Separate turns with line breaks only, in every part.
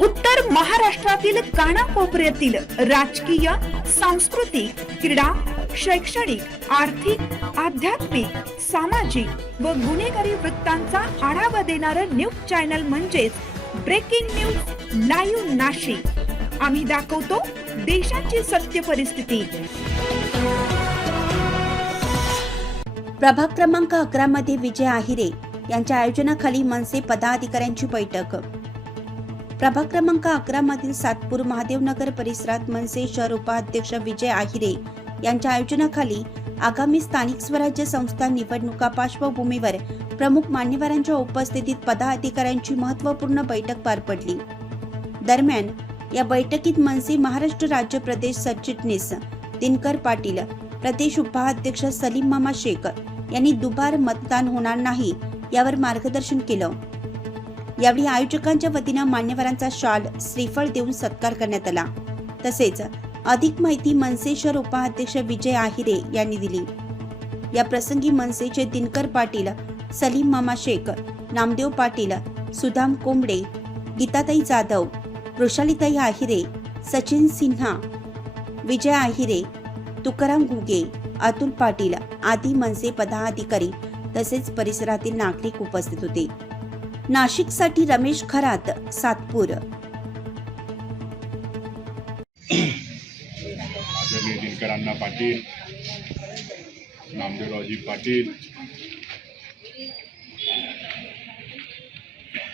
उत्तर महाराष्ट्रातील कानाकोपऱ्यातील राजकीय सांस्कृतिक क्रीडा शैक्षणिक आर्थिक आध्यात्मिक सामाजिक व गुन्हेगारी वृत्तांचा आढावा देणारं न्यूज चॅनल म्हणजेच ब्रेकिंग न्यूज लाईव्ह नाशिक. आम्ही दाखवतो देशाची सत्य परिस्थिती.
प्रभाग क्रमांक अकरा मध्ये विजय आहिरे यांच्या आयोजनाखाली मनसे पदाधिकाऱ्यांची बैठक. प्रभाग क्रमांक अकरा मधील सातपूर महादेवनगर परिसरात मनसे शहर उपाध्यक्ष विजय आहिरे यांच्या आयोजनाखाली आगामी स्थानिक स्वराज्य संस्था निवडणुका पार्श्वभूमीवर प्रमुख मान्यवरांच्या उपस्थितीत पदाधिकाऱ्यांची महत्त्वपूर्ण बैठक पार पडली. दरम्यान या बैठकीत मनसे महाराष्ट्र राज्य प्रदेश सरचिटणीस दिनकर पाटील प्रदेश उपाध्यक्ष सलीम मामा शेख यांनी दुबार मतदान होणार नाही यावर मार्गदर्शन केलं. यावेळी आयोजकांच्या वतीनं मान्यवरांचा शाल श्रीफळ देऊन सत्कार करण्यात आला. तसेच अधिक माहिती मनसे शहर उपाध्यक्ष विजय आहिरे यांनी दिली. या प्रसंगी मनसेचे दिनकर पाटील सलीम मामा शेख नामदेव पाटील सुदाम कोंबडे गीताताई जाधव वृषालीताई आहिरे सचिन सिन्हा विजय आहिरे तुकाराम घुगे अतुल पाटील आदी मनसे पदाधिकारी तसेच परिसरातील नागरिक उपस्थित होते. नाशिकसाठी रमेश खरात सातपूर.
आदरणीय दिनकर अण्णा पाटील नामदेवरावजी पाटील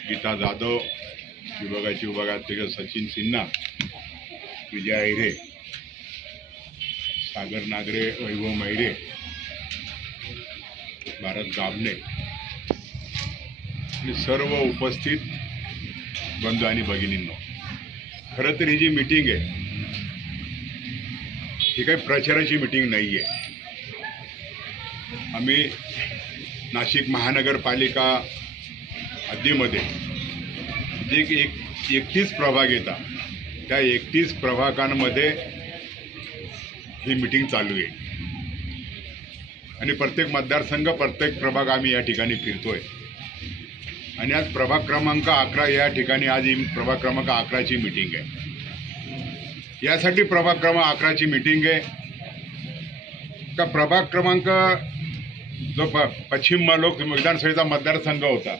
गीता जाधव विभागाचे विभागाध्यक्ष सचिन सिन्हा विजय अहिरे सागर नागरे वैभव मैरे भारत गाबणे मी सर्व उपस्थित बंधू आणि भगिनींनो खरं तर ही जी मिटिंग आहे ही काही प्रचाराची मिटिंग नाही आहे आम्ही नाशिक महानगरपालिका हद्दीमध्ये जे की एक एकतीस प्रभाग येतात त्या एकतीस प्रभागांमध्ये ही मिटिंग चालू आहे. आणि प्रत्येक मतदारसंघ प्रत्येक प्रभाग आम्ही या ठिकाणी फिरतोय. आणि आज प्रभाग क्रमांक अकरा या ठिकाणी आज ही प्रभाग क्रमांक अकराची मिटिंग आहे. यासाठी प्रभाग क्रमांक अकराची मिटिंग आहे. का प्रभाग क्रमांक जो प पश्चिम लोक विधानसभेचा मतदारसंघ होता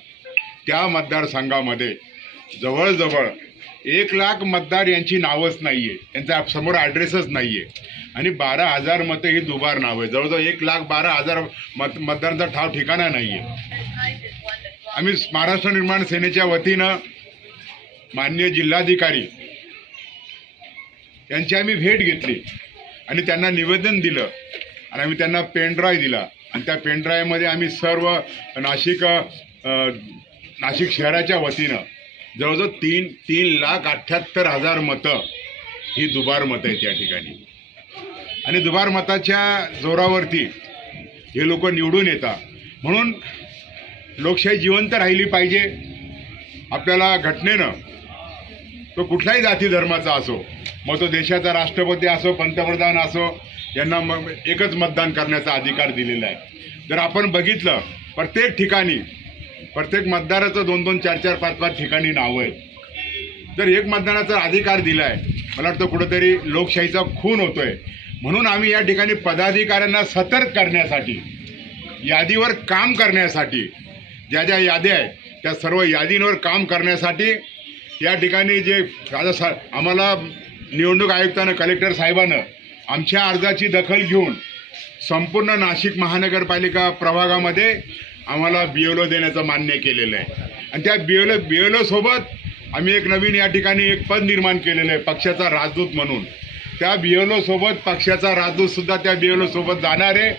त्या मतदारसंघामध्ये जवळजवळ एक लाख मतदार यांची नावच नाही आहे त्यांचा समोर ॲड्रेसच नाही आहे आणि बारा हजार मतं ही दुबार नाव आहे जवळजवळ एक लाख बारा हजार मत मतदारांचा ठाव ठिकाणा नाही आहे आम्ही महाराष्ट्र निर्माण सेनेच्या वतीनं मान्य जिल्हाधिकारी यांची आम्ही भेट घेतली आणि त्यांना निवेदन दिलं आणि आम्ही त्यांना पेनड्राय दिला. आणि त्या पेनड्रायमध्ये आम्ही सर्व नाशिक नाशिक शहराच्या वतीनं जवळजवळ तीन तीन लाख अठ्ठ्याहत्तर हजार मतं ही दुबार मतं आहेत या ठिकाणी. आणि दुबार मताच्या जोरावरती हे लोक निवडून येतात. म्हणून लोकशाही जिवंत राहिली पाहिजे. आपल्याला घटनेनं तो कुठलाही जाती धर्माचा असो मग तो देशाचा राष्ट्रपती असो पंतप्रधान असो यांना मग एकच मतदान करण्याचा अधिकार दिलेला आहे. जर आपण बघितलं प्रत्येक ठिकाणी प्रत्येक मतदाराचं दोन दोन चार चार पाच पाच ठिकाणी नावं आहेत. जर एक मतदानाचा अधिकार दिला आहे मला वाटतं कुठंतरी लोकशाहीचा खून होतोय. म्हणून आम्ही या ठिकाणी पदाधिकाऱ्यांना सतर्क करण्यासाठी यादीवर काम करण्यासाठी ज्या ज्या याद्या आहेत त्या सर्व यादींवर काम करण्यासाठी या ठिकाणी जे आता सा आम्हाला निवडणूक आयुक्तानं कलेक्टर साहेबानं आमच्या अर्जाची दखल घेऊन संपूर्ण नाशिक महानगरपालिका प्रभागामध्ये आम्हाला बी देण्याचं मान्य केलेलं आहे. आणि त्या बी बिओलोसोबत बी आम्ही एक नवीन या ठिकाणी एक पद निर्माण केलेलं आहे पक्षाचा राजदूत म्हणून. त्या बी पक्षाचा राजदूतसुद्धा त्या बी जाणार आहे.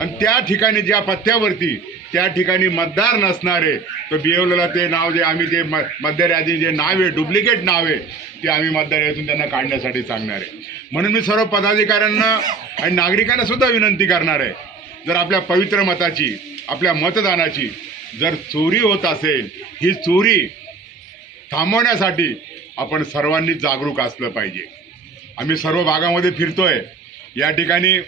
आणि त्या ठिकाणी ज्या पत्त्यावरती त्या ठिकाणी मतदार नसणारे तर बी ते नाव जे आम्ही जे म मतदार यादी जे नाव आहे डुप्लिकेट नाव आहे ते आम्ही मतदार यादीतून त्यांना काढण्यासाठी सांगणार आहे. म्हणून मी सर्व पदाधिकाऱ्यांना आणि नागरिकांना सुद्धा विनंती करणार आहे जर आपल्या पवित्र मताची आपल्या मतदानाची जर चोरी होत असेल ही चोरी थांबवण्यासाठी आपण सर्वांनी जागरूक असलं पाहिजे. आम्ही सर्व भागामध्ये फिरतोय. या ठिकाणी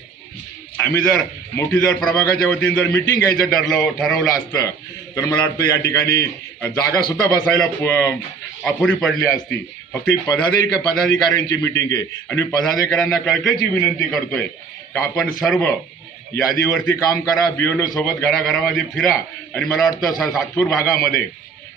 आम्ही जर मोठी जर प्रभागाच्या वतीने जर मिटिंग घ्यायचं ठरलं ठरवलं असतं तर मला वाटतं या ठिकाणी जागासुद्धा बसायला प- अपुरी पडली असती. फक्त ही पदाधिक पदाधिकाऱ्यांची मिटिंग आहे. आणि मी पदाधिकाऱ्यांना कळकळीची विनंती करतोय का आपण सर्व यादीवरती काम करा बी सोबत घराघरामध्ये फिरा. आणि मला वाटतं सा सातपूर भागामध्ये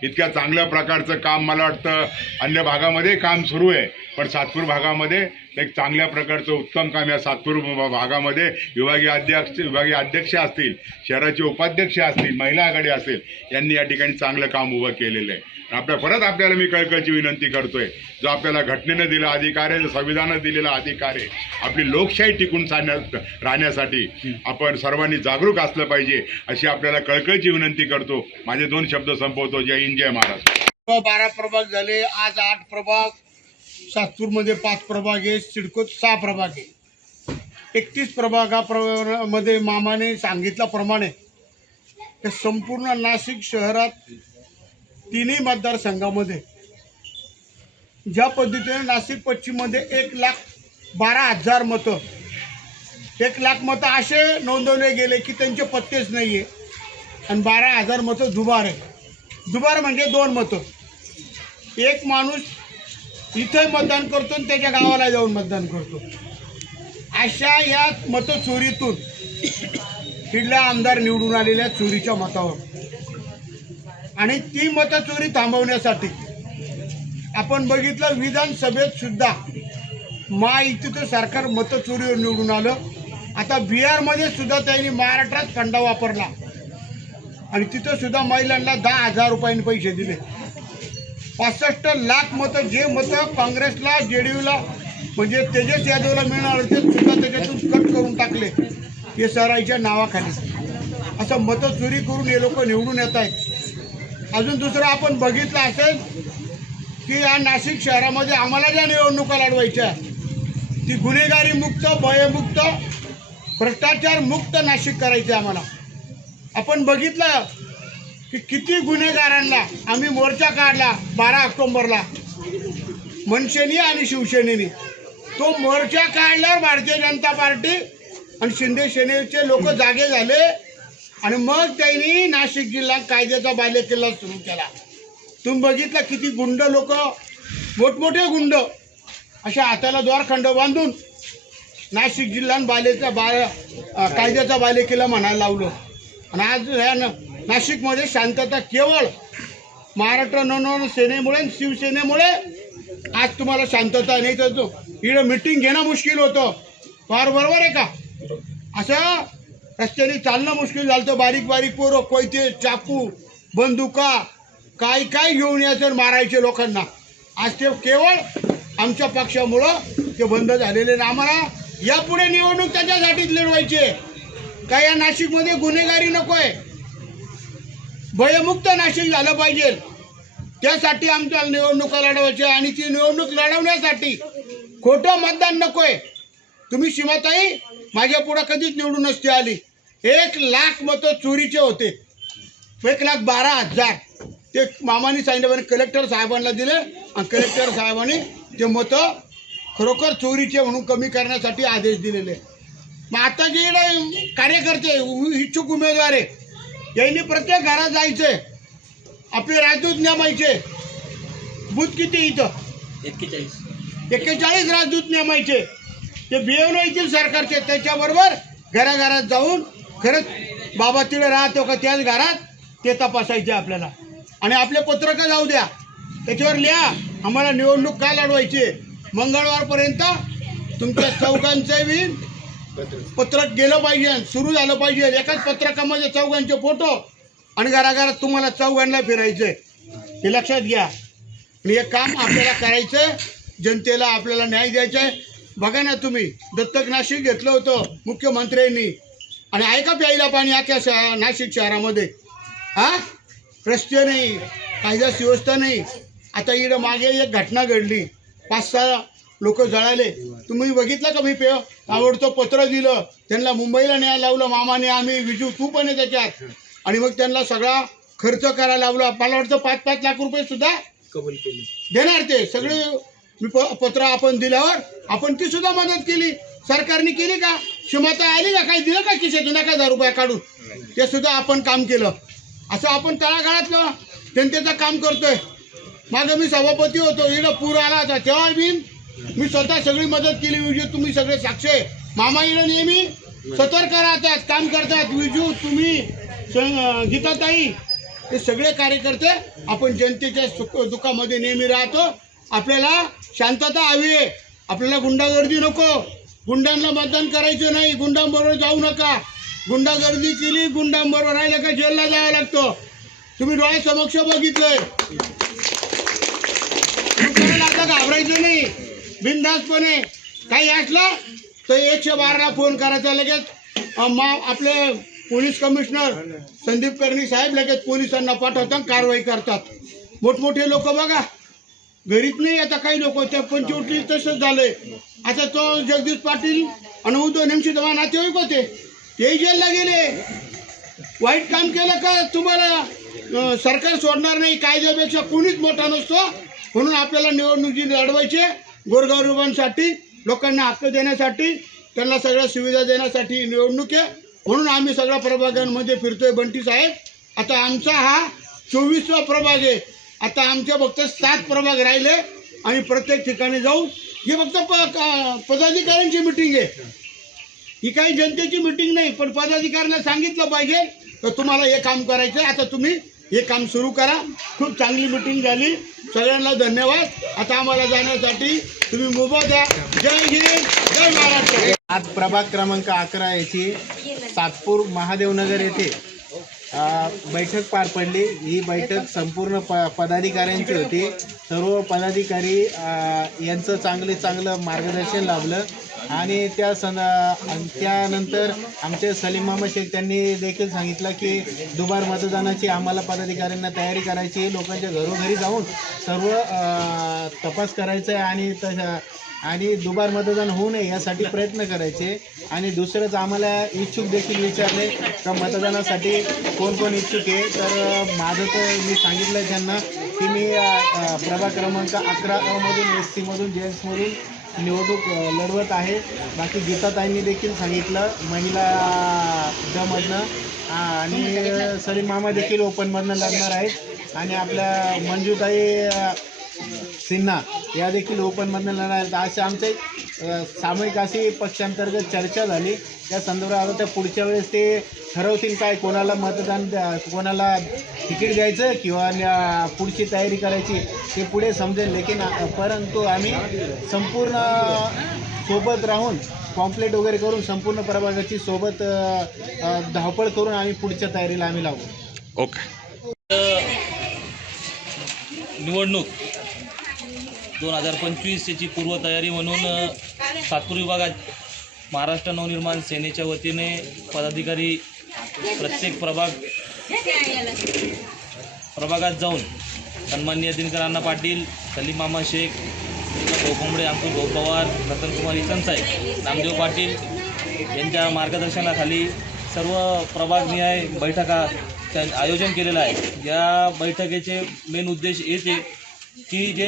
इतक्या चांगल्या प्रकारचं काम मला वाटतं अन्य भागामध्ये काम सुरू आहे. पण सातपूर भागामध्ये एक चांगल्या प्रकारचं उत्तम काम या सातपूर भागामध्ये विभागीय अध्यक्ष विभागीय अध्यक्ष असतील शहराचे उपाध्यक्ष असतील महिला आघाडी असेल यांनी या ठिकाणी चांगलं काम उभं केलेलं आहे. आपल्या परत आपल्याला मी कळकळची विनंती करतोय जो आपल्याला घटनेनं दिला अधिकार आहे जो संविधानात दिलेला अधिकार आहे आपली लोकशाही टिकून चालण्यास राहण्यासाठी आपण सर्वांनी जागरूक असलं पाहिजे अशी आपल्याला कळकळची विनंती करतो. माझे दोन शब्द संपवतो. जय हिंद जय महाराष्ट्र.
बारा प्रभाग झाले आज आठ प्रभाग. सातपूरमध्ये पाच प्रभाग आहे सिडकोत सहा प्रभाग आहे एकतीस प्रभागामध्ये मामाने सांगितल्याप्रमाणे ते संपूर्ण नाशिक शहरात तिन्ही मतदारसंघामध्ये ज्या पद्धतीने नाशिक पश्चिममध्ये एक लाख बारा हजार मतं एक लाख मतं असे नोंदवले गेले की त्यांचे पत्तेच नाही आहे आणि बारा हजार मतं दुबार आहे दुबार म्हणजे दोन मतं. एक माणूस इथे मतदान करतो आणि त्याच्या गावाला जाऊन मतदान करतो. अशा या मतचोरीतून तिथल्या आमदार निवडून आलेल्या चोरीच्या मतावर. आणि ती मतचोरी थांबवण्यासाठी आपण बघितलं विधानसभेत सुद्धा महायुतीचं सरकार मतचोरीवर निवडून आलं. आता बिहारमध्ये सुद्धा त्यांनी महाराष्ट्रात फंडा वापरला. आणि तिथं सुद्धा महिलांना दहा हजार रुपयांनी पैसे दिले. पासष्ट लाख मतं जे मतं काँग्रेसला जे डी यूला म्हणजे तेजस यादवला मिळणार होते सुद्धा त्याच्यातून कट करून टाकले. हे सराईच्या नावाखाली. असं मतं चोरी करून हे लोक निवडून येत आहेत. अजून दुसरं आपण बघितलं असेल की या नाशिक शहरामध्ये आम्हाला ज्या निवडणुका लढवायच्या ती गुन्हेगारी मुक्त भयमुक्त भ्रष्टाचार मुक्त नाशिक करायचे आम्हाला. आपण बघितलं की किती गुन्हेगारांना आम्ही मोर्चा काढला बारा ऑक्टोंबरला. मनसेनी आणि शिवसेनेनी. तो मोर्चा काढल्यावर भारतीय जनता पार्टी आणि शिंदे सेनेचे लोक जागे झाले आणि मग त्यांनी नाशिक जिल्हा कायद्याचा बालेकिल्ला सुरू केला. तुम्ही बघितलं किती गुंड लोक मोठमोठे गुंड अशा हाताला द्वारखंड बांधून नाशिक जिल्ह्यात बालेचा बा कायद्याचा बालेकिल्ला म्हणायला लावलं. आणि आज ह्या ना नाशिकमध्ये शांतता केवळ महाराष्ट्र नवनवन सेनेमुळे आणि शिवसेनेमुळे. आज तुम्हाला शांतता नाही तर तो इकडं मिटिंग घेणं मुश्किल होतं. फार बरोबर आहे का? असं रस्त्याने चालणं मुश्किल झालं होतं. बारीक बारीक पोरं कोयते चाकू बंदुका काय काय घेऊन यायचं मारायचे लोकांना. आज ते केवळ आमच्या पक्षामुळं ते बंद झालेले ना. आम्हाला यापुढे निवडणूक त्याच्यासाठीच लढवायची आहे. का या नाशिकमध्ये गुन्हेगारी नको आहे भयमुक्त नाशिक झालं पाहिजे. त्यासाठी आमच्या निवडणुका लढवायच्या आणि ती निवडणूक लढवण्यासाठी खोटं मतदान नको आहे तुम्ही सीमाताई माझ्या पुढं कधीच निवडून नसते आली. एक लाख मतं चोरीचे होते. एक लाख बारा हजार. ते मामानी सांगितलं कलेक्टर साहेबांना दिले आणि कलेक्टर साहेबांनी ते मतं खरोखर चोरीचे म्हणून कमी करण्यासाठी आदेश दिलेले. मग आता जे कार्यकर्ते इच्छुक उमेदवार आहे यांनी प्रत्येक घरात जायचे. आपले राजदूत नेमायचे. बूथ किती इथं?
एक्केचाळीस.
एक्केचाळीस राजदूत नेमायचे. ते बियवलं येतील सरकारचे. त्याच्याबरोबर घराघरात जाऊन खरंच बाबा तिकडे राहतो का त्याच घरात ते तपासायचे आपल्याला. आणि आपले पत्रकं जाऊ द्या. त्याच्यावर लिहा. आम्हाला निवडणूक का लढवायची? मंगळवारपर्यंत तुमच्या चौघांचं बी पत्रक गेलं पाहिजे सुरू झालं पाहिजे. एकाच पत्रकामध्ये चौघांचे फोटो आणि घराघरात तुम्हाला चौघांना फिरायचंय. हे लक्षात घ्या. आणि हे काम आपल्याला करायचं जनतेला आपल्याला न्याय द्यायचा आहे बघा ना तुम्ही दत्तक नाशिक घेतलं होतं मुख्यमंत्र्यांनी. आणि ऐका प्यायला पाणी अख्या शहरा नाशिक शहरामध्ये. हा? रस्ते नाही कायदा व्यवस्था नाही. आता इकडं मागे एक घटना घडली. पाच सहा लोक जळाले. तुम्ही बघितलं का मी पे आवडतं पत्र दिलं त्यांना मुंबईला न्यायला लावलं. मामाने आम्ही विजू तू पण आहे त्याच्यात. आणि मग त्यांना सगळा खर्च करायला लावला. मला वाटतं पाच पाच लाख रुपये सुद्धा
कबूल केली.
देणार ते. सगळे मी प- पत्र आपण दिल्यावर आपण ती सुद्धा मदत केली. सरकारने केली का? क्षमता आली का? काही दिलं का खिशातून? एक हजार रुपये काढून? ते सुद्धा आपण काम केलं. असं आपण तळागाळातलं जनतेचं काम करतोय. मागं मी सभापती होतो. इकडं पूर आला होता. तेव्हा बी मी स्वतः सगळी मदत केली विजू तुम्ही सगळे साक्ष आहे. मामा इकडे नेहमी सतर्क राहतात काम करतात. विजू तुम्ही गीताताई हे सगळे कार्यकर्ते आपण जनतेच्या सुख दुःखामध्ये नेहमी राहतो. आपल्याला शांतता हवी आहे. आपल्याला गुंडागर्दी नको. गुंडांना मतदान करायचं नाही. गुंडांबरोबर जाऊ नका. गुंडागर्दी केली गुंडांबरोबर राहिलं का जेलला जावं लागतं. तुम्ही डोळ्यासमक्ष बघितलंय. आता घाबरायचं नाही. बिनधास्तपणे. काही असलं तर एकशे बाराला फोन करायचा लगेच. मा आपले पोलीस कमिशनर संदीप कर्णी साहेब लगेच पोलिसांना पाठवतात कारवाई करतात. मोठमोठे लोक बघा. घरीच नाही आता काही लोक. त्या पंचवटी तसंच झालंय. आता तो जगदीश पाटील आणि उद्धव नेमशी तुम्हाला नातेवाईक होते. ते जेलला गेले. वाईट काम केलं का तुम्हाला सरकार सोडणार नाही? कायद्यापेक्षा कोणीच मोठा नसतो. म्हणून आपल्याला निवडणुकी लढवायचे. गोरगरिबांसाठी लोकांना हक्क देण्यासाठी त्यांना सगळ्या सुविधा देण्यासाठी निवडणूक आहे. म्हणून आम्ही सगळ्या प्रभागांमध्ये फिरतोय बंटी साहेब. आता आमचा हा चोवीसवा प्रभाग आहे. आता आमच्या फक्त सात प्रभाग राहिले आणि प्रत्येक ठिकाणी जाऊ. ही फक्त प पदाधिकाऱ्यांची मिटिंग आहे. ही काही जनतेची मिटिंग नाही पण पदाधिकाऱ्यांना सांगितलं पाहिजे तर तुम्हाला हे काम करायचं आहे आता तुम्ही हे काम सुरू करा. खूप चांगली मिटिंग झाली. सगळ्यांना धन्यवाद. आता आम्हाला जाण्यासाठी तुम्ही मुभा द्या जय हिंद. जय महाराष्ट्र.
आज प्रभाग क्रमांक अकरा येथे सातपूर महादेवनगर येथे बैठक पार पडली. ही बैठक संपूर्ण प पदाधिकाऱ्यांची होती. सर्व पदाधिकारी यांचं चांगले चांगलं मार्गदर्शन लाभलं. आणि त्या सण त्यानंतर आमचे सलीम मामा शेख त्यांनी देखील सांगितलं की दुबार मतदानाची आम्हाला पदाधिकाऱ्यांना तयारी करायची लोकांच्या घरोघरी जाऊन सर्व तपास करायचा आहे आणि तशा आणि दुबार मतदान होऊ नये यासाठी प्रयत्न करायचे. आणि दुसरंच आम्हाला इच्छुक देखील विचारले का मतदानासाठी कोण कोण इच्छुक आहे? तर माझं तर मी सांगितलं आहे त्यांना की मी प्रभा प्रभाग क्रमांक अकरा अमधून एस सीमधून जेंट्समधून निवडणूक लढवत आहे. बाकी गीताताईंनी देखील सांगितलं महिला डमधनं आणि सलीम मामा देखील ओपनमधनं लढणार आहेत. आणि आपल्या मंजूताई सिन्हा या देखील ओपनमधनं लढणार आहेत. असे आमचे सामूहिक अशी पक्षांतर्गत चर्चा झाली. त्या संदर्भात आता पुढच्या वेळेस ते ठरवतील काय कोणाला मतदान द्या कोणाला तिकीट द्यायचं किंवा पुढची तयारी करायची ते पुढे समजेल. लेकिन परंतु आम्ही संपूर्ण सोबत राहून पॉम्पलेट वगैरे करून संपूर्ण प्रभागाची सोबत धावपळ करून आम्ही पुढच्या तयारीला आम्ही लागू.
निवडणूक दोन हजार पंचवीस याची पूर्वतयारी म्हणून सातपूर विभागात महाराष्ट्र नवनिर्माण सेनेच्या वतीने पदाधिकारी प्रत्येक प्रभाग प्रभागात जाऊन सन्माननीय दिनकर अण्णा पाटील सलीम मामा शेख भाऊ कोंबडे अंकुर भाऊ पवार रतनकुमार इसन नामदेव पाटील यांच्या मार्गदर्शनाखाली सर्व प्रभागनिहाय बैठका आयोजन केलेलं आहे. या बैठकीचे मेन उद्देश हेच आहे की जे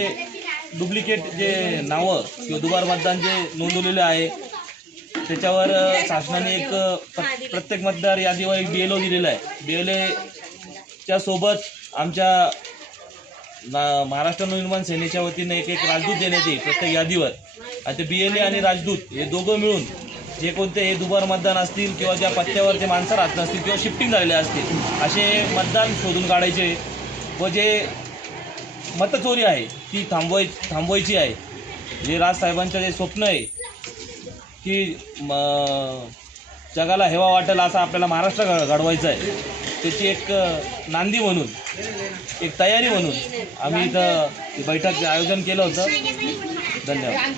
डुप्लिकेट जे नावं किंवा दुबार मतदान जे नोंदवलेले आहे त्याच्यावर शासनाने एक प्रत्येक मतदार यादीवर एक बी एल ओ दिलेला आहे. बी एल एच्या सोबत आमच्या ना- महाराष्ट्र नवनिर्माण सेनेच्या वतीने एक एक राजदूत देण्यात येईल प्रत्येक यादीवर. आणि ते बी एल ए आणि राजदूत हे दोघं मिळून जे कोणते हे दुबार मतदान असतील किंवा ज्या पत्त्यावर जे माणसं राहत नसतील किंवा शिफ्टिंग झालेले असतील असे मतदान शोधून काढायचे व जे मतचोरी आहे ती थांबवाय थांबवायची आहे. जे राजसाहेबांचं जे स्वप्न आहे की म जगाला हेवा वाटेल असं आपल्याला महाराष्ट्र घड घडवायचं आहे. त्याची एक नांदी म्हणून एक तयारी म्हणून आम्ही इथं बैठक आयोजन केलं होतं. धन्यवाद.